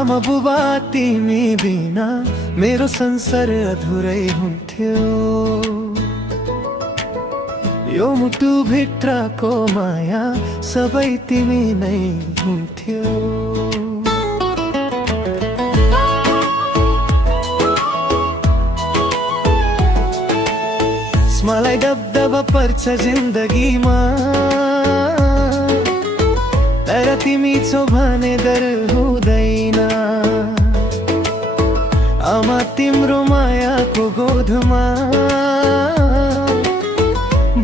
आमा बुबा तिमी बिना मेरो संसार अधुरै हुन्थ्यो। यो मुटु भित्रको माया सबै तिमी नै हुन्थ्यो। मलाई दबदबा पर्छ जिन्दगीमा, तर तिमी छौ भने डर हुँदैन। आमा तिम्रो मायाको गोधमा,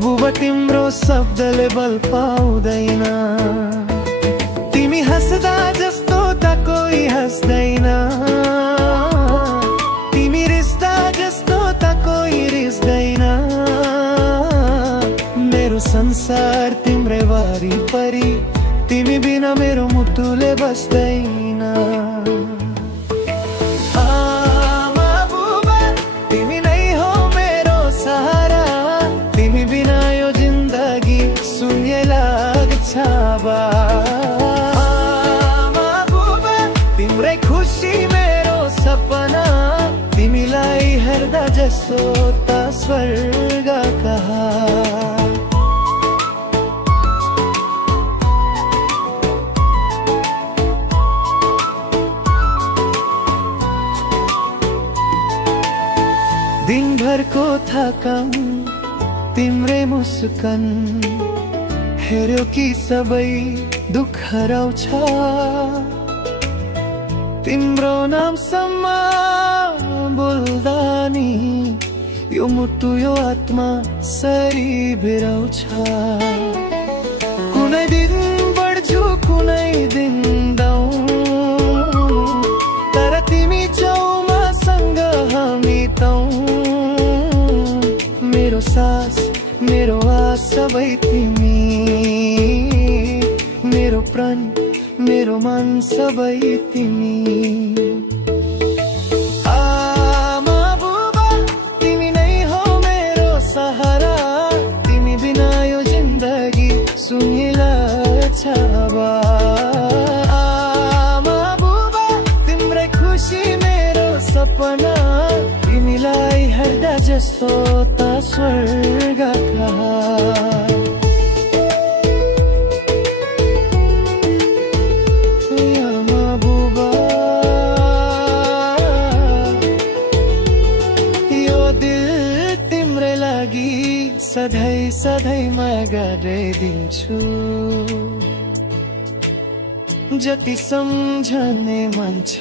बुबा तिम्रो शब्दले बल पाउँदैन। तिमी हँस्दा जस्तो त कोही हँस्दैन, तिमी रिस्दा जस्तो त कोही रिस्दैन। मेरो संसार तिम्रै वरिपरि, तिमी बिना मेरो मुटुले बस्दैन। आमा बुबा तिमी नै हो मेरो सहारा, तिमी बिना यो जिन्दगी शून्य लाग्छ बा। आमा बुबा तिम्रै खुसी मेरो सपना, तिमीलाई हेर्दा जस्तो त स्वर्ग कहाँ। दिनभरको थकान तिम्रै मुस्कान हेर्यो कि सबै दुःख हराउँछ। तिम्रो नामसम्म बोल्दा नि यो मुटु यो आत्मा सरी बिराउँछ। कुनै दिन बढ्छु कुनै दिन डाउन, तर तिमी छौ मसँग हामी तौ। मेरो सास मेरो आस सबै तिमी, मेरो प्राण मेरो मन सबै तिमी। आमा बुबा तिमी नै हो मेरो सहारा, तिमी बिना यो जिन्दगी शून्य लाग्छ बा। आमा बुबा तिम्रै खुसी मेरो सपना, तिमीलाई हेर्दा जस्तो त स्वर्ग कहाँ। आमा बुबा यो दिल तिम्रै लागि सधैँ सधैँ माया गरिदिन्छु। जति सम्झने मन छ